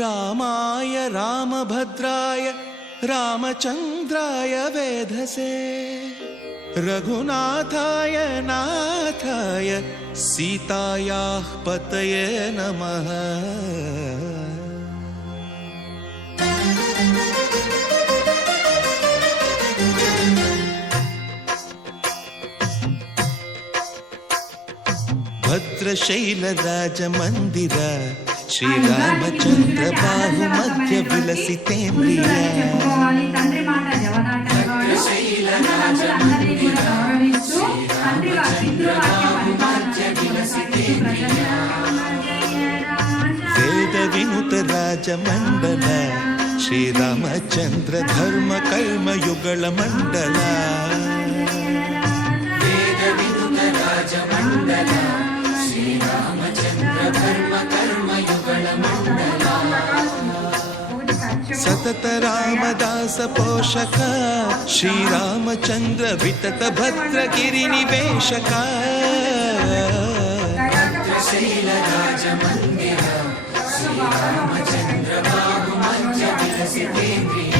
रामाय रामभद्राय रामचन्द्राय वेधसे रघुनाथाय नाथाय सीतायाः पतये नमः। भद्रशैलराजमन्दिर श्रीरामचन्द्र बाहुमध्य विलसितेन्द्रिय वेद विनुत राजमण्डल श्रीरामचन्द्र धर्म कर्म युगल मण्डल वेद विनुत राजमण्डल श्रीरामचन्द्र धर्म कर्म युगल मण्डल सतत रामदास पोषक श्रीरामचन्द्र वितत भद्र गिरिनिवेशक भद्रशैलराजमन्दिर श्रीरामचन्द्र बाहुमध्य विलसितेन्द्रिय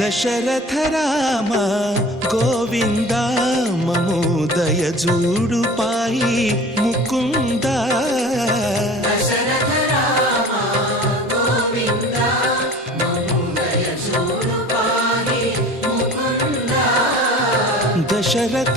दशरथ राम गोविंद ममोदय जूडु पाई मुकुंद दशरथ राम गोविंद ममोदय जूडु पाई मुकुंद दशरथ